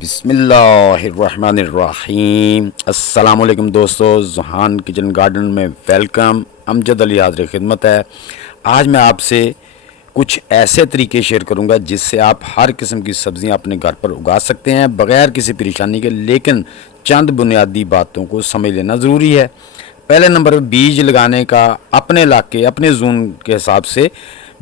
बिस्मिल्लाहिर्रहमानिर्रहीम। अस्सलामुअलैकुम दोस्तों, ज़ुहान किचन गार्डन में वेलकम। अमजद अली हाज़िर खिदमत है। आज मैं आपसे कुछ ऐसे तरीके शेयर करूंगा जिससे आप हर किस्म की सब्ज़ियां अपने घर पर उगा सकते हैं बग़ैर किसी परेशानी के। लेकिन चंद बुनियादी बातों को समझ लेना ज़रूरी है। पहले नंबर पर बीज लगाने का अपने इलाके अपने जोन के हिसाब से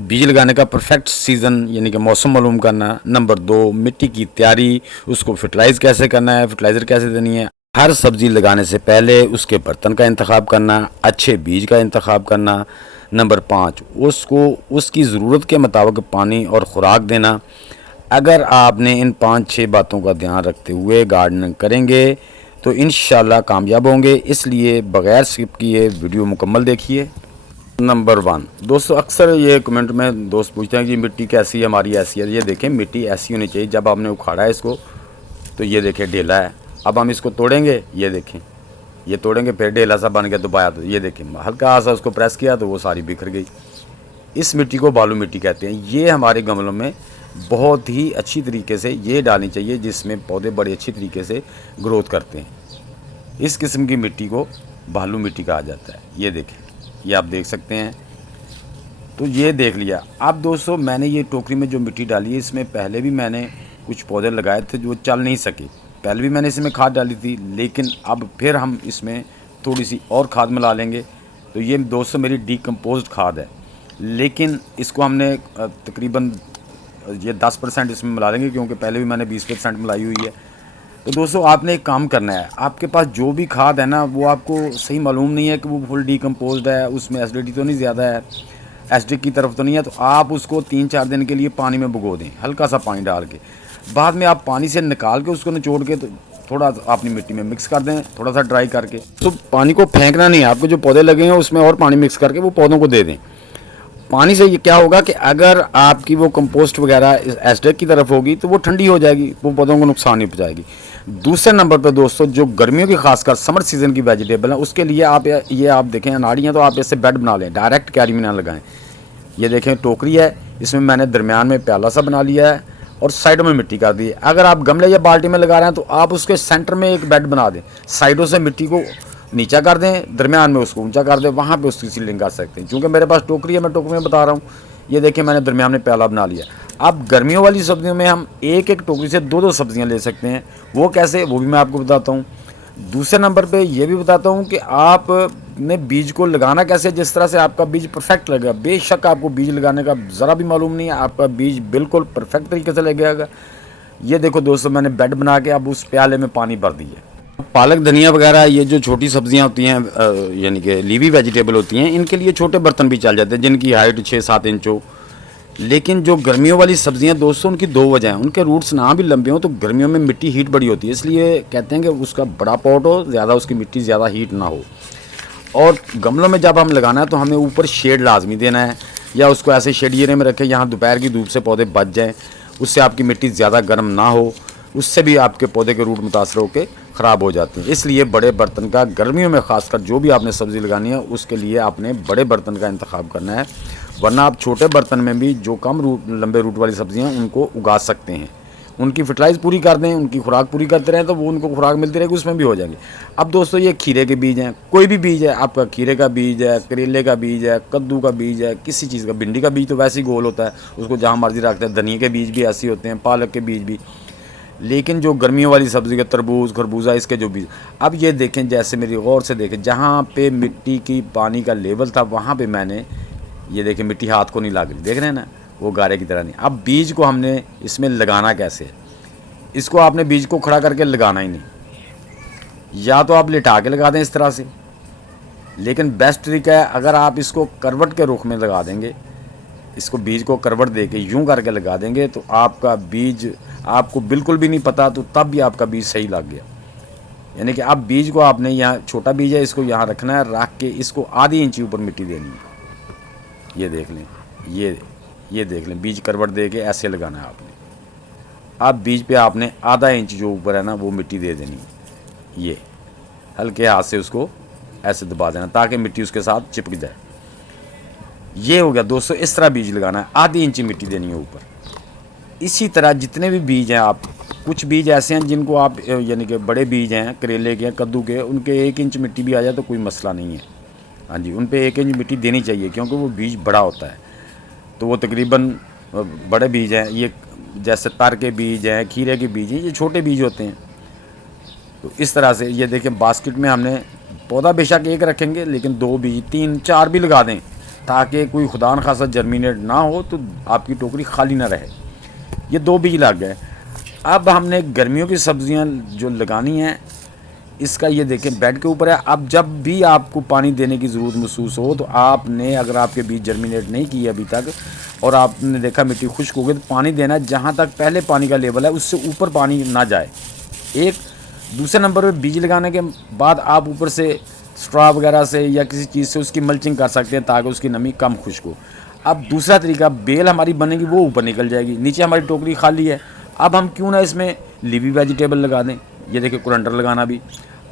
बीज लगाने का परफेक्ट सीज़न यानी कि मौसम मालूम करना। नंबर दो, मिट्टी की तैयारी, उसको फर्टिलाइज़ कैसे करना है, फर्टिलाइज़र कैसे देनी है। हर सब्ज़ी लगाने से पहले उसके बर्तन का इंतखाब करना, अच्छे बीज का इंतखाब करना। नंबर पाँच, उसको उसकी ज़रूरत के मुताबिक पानी और ख़ुराक देना। अगर आपने इन 5-6 बातों का ध्यान रखते हुए गार्डनिंग करेंगे तो इंशाल्लाह कामयाब होंगे। इसलिए बग़ैर स्किप किए वीडियो मुकम्मल देखिए। नंबर वन दोस्तों, अक्सर ये कमेंट में दोस्त पूछते हैं कि मिट्टी कैसी है, हमारी ऐसी है। ये देखें, मिट्टी ऐसी होनी चाहिए। जब आपने उखाड़ा है इसको तो ये देखें ढेला है। अब हम इसको तोड़ेंगे, ये देखें, ये तोड़ेंगे फिर ढेला सा बन गया दोबारा। तो ये देखें, हल्का सा उसको प्रेस किया तो वो सारी बिखर गई। इस मिट्टी को बालू मिट्टी कहते हैं। ये हमारे गमलों में बहुत ही अच्छी तरीके से ये डालनी चाहिए जिसमें पौधे बड़े अच्छी तरीके से ग्रोथ करते हैं। इस किस्म की मिट्टी को बालू मिट्टी कहा जाता है। ये देखें, ये आप देख सकते हैं। तो ये देख लिया। अब दोस्तों, मैंने ये टोकरी में जो मिट्टी डाली है, इसमें पहले भी मैंने कुछ पौधे लगाए थे जो चल नहीं सके। पहले भी मैंने इसमें खाद डाली थी, लेकिन अब फिर हम इसमें थोड़ी सी और खाद मिला लेंगे। तो ये दोस्तों मेरी डीकम्पोज्ड खाद है, लेकिन इसको हमने तकरीबन ये 10% इसमें मिला लेंगे, क्योंकि पहले भी मैंने 20% मिलाई हुई है। तो दोस्तों, आपने एक काम करना है। आपके पास जो भी खाद है ना, वो आपको सही मालूम नहीं है कि वो फुल डीकम्पोज्ड है, उसमें एसिडिटी तो नहीं ज़्यादा है, एसिडिक की तरफ तो नहीं है। तो आप उसको 3-4 दिन के लिए पानी में भिगो दें, हल्का सा पानी डाल के। बाद में आप पानी से निकाल के उसको निचोड़ के तो थोड़ा अपनी मिट्टी में मिक्स कर दें, थोड़ा सा ड्राई करके। तो पानी को फेंकना नहीं है, आपके जो पौधे लगे हैं उसमें और पानी मिक्स करके वो पौधों को दे दें। पानी से ये क्या होगा कि अगर आपकी वो कंपोस्ट वगैरह एसिडिक की तरफ होगी तो वो ठंडी हो जाएगी, वो पौधों को नुकसान नहीं पहुंचाएगी। दूसरे नंबर पर दोस्तों, जो गर्मियों की खासकर समर सीज़न की वेजिटेबल है, उसके लिए आप ये आप देखें अनाड़ियाँ, तो आप इससे बेड बना लें, डायरेक्ट क्यारी में ना लगाएं। ये देखें टोकरी है, इसमें मैंने दरमियान में प्याला सा बना लिया है और साइडों में मिट्टी कर दी है। अगर आप गमले या बाल्टी में लगा रहे हैं तो आप उसके सेंटर में एक बेड बना दें, साइडों से मिट्टी को नीचा कर दें, दरमियान में उसको ऊंचा कर दें, वहाँ पे उसकी सीलिंग कर सकते हैं। क्योंकि मेरे पास टोकरी है, मैं टोकरी में बता रहा हूँ। ये देखिए, मैंने दरमियान में प्याला बना लिया। अब गर्मियों वाली सब्जियों में हम एक एक टोकरी से 2-2 सब्जियाँ ले सकते हैं। वो कैसे, वो भी मैं आपको बताता हूँ। दूसरे नंबर पे ये भी बताता हूँ कि आपने बीज को लगाना कैसे, जिस तरह से आपका बीज परफेक्ट लगेगा। बेशक आपको बीज लगाने का ज़रा भी मालूम नहीं है, आपका बीज बिल्कुल परफेक्ट तरीके से लगेगा। ये देखो दोस्तों, मैंने बेड बना के अब उस प्याले में पानी भर दिया। पालक, धनिया वगैरह, ये जो छोटी सब्जियां होती हैं, यानी कि लीवी वेजिटेबल होती हैं, इनके लिए छोटे बर्तन भी चल जाते हैं जिनकी हाइट 6-7 इंच हो। लेकिन जो गर्मियों वाली सब्जियां दोस्तों, उनकी 2 वजह हैं। उनके रूट्स ना भी लंबे हों तो गर्मियों में मिट्टी हीट बड़ी होती है, इसलिए कहते हैं कि उसका बड़ा पॉट हो, ज़्यादा उसकी मिट्टी ज़्यादा हीट ना हो। और गमलों में जब हम लगाना है तो हमें ऊपर शेड लाजमी देना है, या उसको ऐसे शेड एरिया में रखें यहाँ दोपहर की धूप से पौधे बच जाएँ, उससे आपकी मिट्टी ज़्यादा गर्म ना हो। उससे भी आपके पौधे के रूट मुतासर होकर ख़राब हो जाते हैं। इसलिए बड़े बर्तन का गर्मियों में ख़ासकर जो भी आपने सब्ज़ी लगानी है उसके लिए आपने बड़े बर्तन का इंतखाब करना है, वरना आप छोटे बर्तन में भी जो कम लंबे रूट वाली सब्ज़ियाँ उनको उगा सकते हैं। उनकी फर्टिलाइज़ पूरी कर दें, उनकी खुराक पूरी करते रहें तो वो उनको खुराक मिलती रहेगी, उसमें भी हो जाएंगे। अब दोस्तों, ये खीरे के बीज हैं, कोई भी बीज है आपका, खीरे का बीज है, करेले का बीज है, कद्दू का बीज है, किसी चीज़ का, भिंडी का बीज तो वैसे ही गोल होता है, उसको जहाँ मर्जी रखते हैं। धनिया के बीज भी ऐसे होते हैं, पालक के बीज भी। लेकिन जो गर्मियों वाली सब्ज़ी के तरबूज, खरबूजा, इसके जो बीज, अब ये देखें, जैसे मेरी गौर से देखें, जहाँ पे मिट्टी की पानी का लेवल था वहाँ पे मैंने, ये देखें, मिट्टी हाथ को नहीं लग रही, देख रहे हैं ना, वो गारे की तरह नहीं। अब बीज को हमने इसमें लगाना कैसे है, इसको आपने बीज को खड़ा करके लगाना ही नहीं, या तो आप लिटा के लगा दें इस तरह से। लेकिन बेस्ट तरीका है, अगर आप इसको करवट के रुख में लगा देंगे, इसको बीज को करवट दे के यूँ करके लगा देंगे तो आपका बीज आपको बिल्कुल भी नहीं पता, तो तब भी आपका बीज सही लग गया। यानी कि अब बीज को आपने, यहाँ छोटा बीज है, इसको यहाँ रखना है, रख के इसको आधी इंची ऊपर मिट्टी देनी है। ये देख लें, ये देख लें, बीज करवट दे के ऐसे लगाना है आपने। अब बीज पे आपने आधा इंच जो ऊपर है ना वो मिट्टी दे देनी है। ये हल्के हाथ से उसको ऐसे दबा देना ताकि मिट्टी उसके साथ चिपक जाए। ये हो गया दोस्तों, इस तरह बीज लगाना है, आधी इंची मिट्टी देनी है ऊपर। इसी तरह जितने भी बीज हैं आप कुछ बीज ऐसे हैं जिनको आप यानी कि बड़े बीज हैं करेले के, कद्दू के, उनके 1 इंच मिट्टी भी आ जाए तो कोई मसला नहीं है। हाँ जी, उन पे 1 इंच मिट्टी देनी चाहिए क्योंकि वो बीज बड़ा होता है। तो वो तकरीबन बड़े बीज हैं, ये जैसे तर के बीज हैं, खीरे के बीज हैं, ये छोटे बीज होते हैं। तो इस तरह से ये देखें, बास्केट में हमने पौधा बेशक एक रखेंगे लेकिन 2 बीज 3 4 भी लगा दें ताकि कोई खुदा न खासा जर्मिनेट ना हो तो आपकी टोकरी खाली ना रहे। ये 2 बीज लग गए। अब हमने गर्मियों की सब्जियां जो लगानी हैं, इसका ये देखें बेड के ऊपर है। अब जब भी आपको पानी देने की ज़रूरत महसूस हो तो आपने, अगर आपके बीज जर्मिनेट नहीं किए अभी तक और आपने देखा मिट्टी खुश्क हो गई, तो पानी देना है जहाँ तक पहले पानी का लेवल है उससे ऊपर पानी ना जाए। एक दूसरे नंबर पे बीज लगाने के बाद आप ऊपर से स्ट्रॉ वगैरह से या किसी चीज़ से उसकी मल्चिंग कर सकते हैं ताकि उसकी नमी कम खुश्क हो। अब दूसरा तरीका, बेल हमारी बनेगी वो ऊपर निकल जाएगी, नीचे हमारी टोकरी खाली है। अब हम क्यों ना इसमें लीवी वेजिटेबल लगा दें। ये देखिए कुरंडर लगाना भी।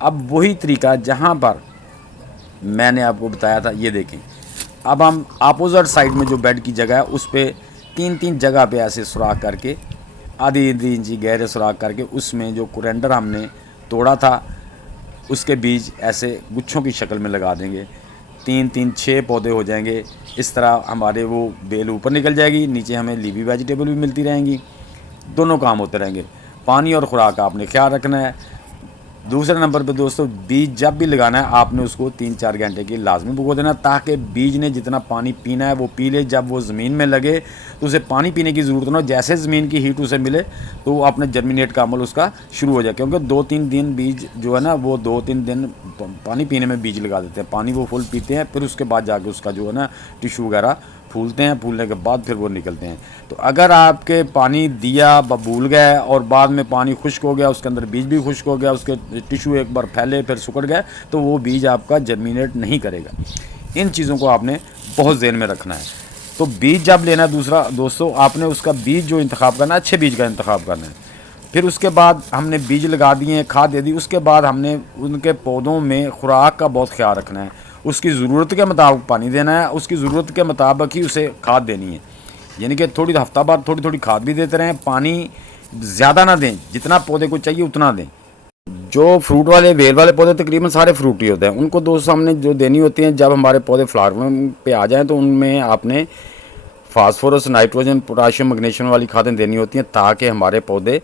अब वही तरीका जहाँ पर मैंने आपको बताया था, ये देखें। अब हम अपोजिट साइड में जो बेड की जगह है उस पर 3-3 जगह पे ऐसे सुराख करके, आधी इंची गहरे सुराख करके उसमें जो कुरंडर हमने तोड़ा था उसके बीज ऐसे गुच्छों की शक्ल में लगा देंगे। 3-3 6 पौधे हो जाएंगे। इस तरह हमारे वो बेल ऊपर निकल जाएगी, नीचे हमें लीवी वेजिटेबल भी मिलती रहेंगी, दोनों काम होते रहेंगे। पानी और खुराक का आपने ख्याल रखना है। दूसरे नंबर पे दोस्तों, बीज जब भी लगाना है आपने उसको 3-4 घंटे की लाजमी भिगो देना ताकि बीज ने जितना पानी पीना है वो पी ले। जब वो ज़मीन में लगे तो उसे पानी पीने की ज़रूरत ना हो, जैसे ज़मीन की हीट उसे मिले तो वो अपने जर्मिनेट का अमल उसका शुरू हो जाए। क्योंकि 2-3 दिन बीज जो है ना, वो 2-3 दिन पानी पीने में बीज लगा देते हैं, पानी वो फुल पीते हैं, फिर उसके बाद जाके उसका जो है ना टिश्यू वगैरह फूलते हैं, फूलने के बाद फिर वो निकलते हैं। तो अगर आपके पानी दिया भूल गए और बाद में पानी खुश्क हो गया, उसके अंदर बीज भी खुश्क हो गया, उसके टिश्यू एक बार फैले फिर सुकड़ गए, तो वो बीज आपका जर्मिनेट नहीं करेगा। इन चीज़ों को आपने बहुत ज़हन में रखना है। तो बीज जब लेना है, दूसरा दोस्तों, आपने उसका बीज जो इंतखाब करना है, अच्छे बीज का इंतखाब करना है। फिर उसके बाद हमने बीज लगा दिए, खाद दे दी, उसके बाद हमने उनके पौधों में खुराक का बहुत ख्याल रखना है। उसकी ज़रूरत के मुताबिक पानी देना है, उसकी ज़रूरत के मुताबिक ही उसे खाद देनी है। यानी कि थोड़ी हफ्ता बाद थोड़ी थोड़ी खाद भी देते रहें, पानी ज़्यादा ना दें, जितना पौधे को चाहिए उतना दें। जो फ्रूट वाले, बेल वाले पौधे तकरीबन सारे फ्रूटी होते हैं, उनको दोस्तों हमने जो देनी होती हैं जब हमारे पौधे फ्लावरिंग पे आ जाएँ तो उनमें आपने फास्फोरस, नाइट्रोजन, पोटाशियम, मैग्नीशियम वाली खादें देनी होती हैं ताकि हमारे पौधे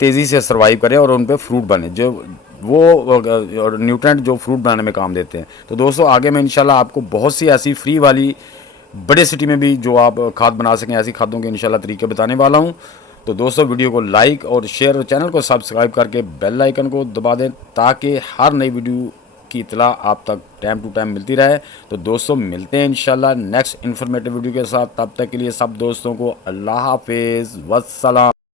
तेज़ी से सर्वाइव करें और उन पर फ्रूट बने, जो वो न्यूट्रेंट जो फ्रूट बनाने में काम देते हैं। तो दोस्तों आगे मैं इंशाल्लाह आपको बहुत सी ऐसी फ्री वाली बड़े सिटी में भी जो आप खाद बना सकें, ऐसी खादों के इंशाल्लाह तरीके बताने वाला हूँ। तो दोस्तों वीडियो को लाइक और शेयर और चैनल को सब्सक्राइब करके बेल आइकन को दबा दें ताकि हर नई वीडियो की इतला आप तक टाइम टू टाइम मिलती रहे। तो दोस्तों मिलते हैं इंशाल्लाह नेक्स्ट इन्फॉर्मेटिव वीडियो के साथ। तब तक के लिए सब दोस्तों को अल्लाह हाफिज़, वस्सलाम।